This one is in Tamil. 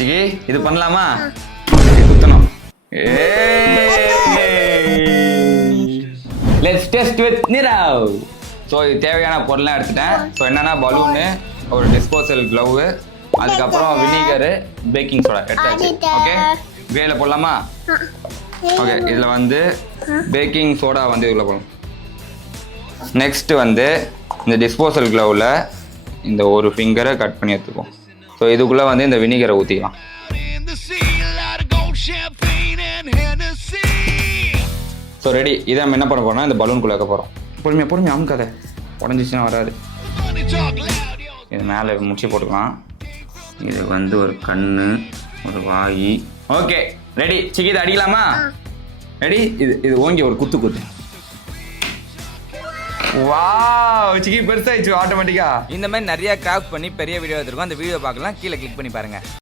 சிக்கி இது பண்ணலாமா? குத்தணும். Let's test with Nirav. So இது தேவையான பொருள்லாம் எடுத்துட்டேன். ஸோ என்னன்னா பலூனு, ஒரு டிஸ்போசல் க்ளவு, அதுக்கப்புறம் வினிகரு, பேக்கிங் சோடா எடுத்தாச்சு. ஓகே, வேலை போடலாமா? ஓகே, இதில் வந்து பேக்கிங் சோடா வந்து இதில் போடலாம். நெக்ஸ்ட் வந்து இந்த டிஸ்போசல் க்ளவில் இந்த ஒரு ஃபிங்கரை கட் பண்ணி எடுத்துப்போம். ஸோ இதுக்குள்ளே வந்து இந்த வினிகரை ஊற்றிக்கலாம். So ready. இதை நம்ம என்ன பண்ண போறோம்னா இந்த பலூனுக்குள்ளே வைக்க போகிறோம். பொறுமையாக அமுக்காத, உடஞ்சிச்சுன்னா வராது. இது மேலே முடிச்சு போட்டுக்கலாம். இது வந்து ஒரு கண்ணு, ஒரு வாய். Okay ready. சிக்கி இதை அடிக்கலாமா? ரெடி. இது ஓங்கி ஒரு குத்து. வாவ், சிக்கி பெருசாயிடுச்சு ஆட்டோமேட்டிக்கா. இந்த மாதிரி நிறைய கிராஃப்ட் பண்ணி பெரிய வீடியோ எடுத்துருக்கோம். அந்த வீடியோ பார்க்கலாம், கீழே கிளிக் பண்ணி பாருங்க.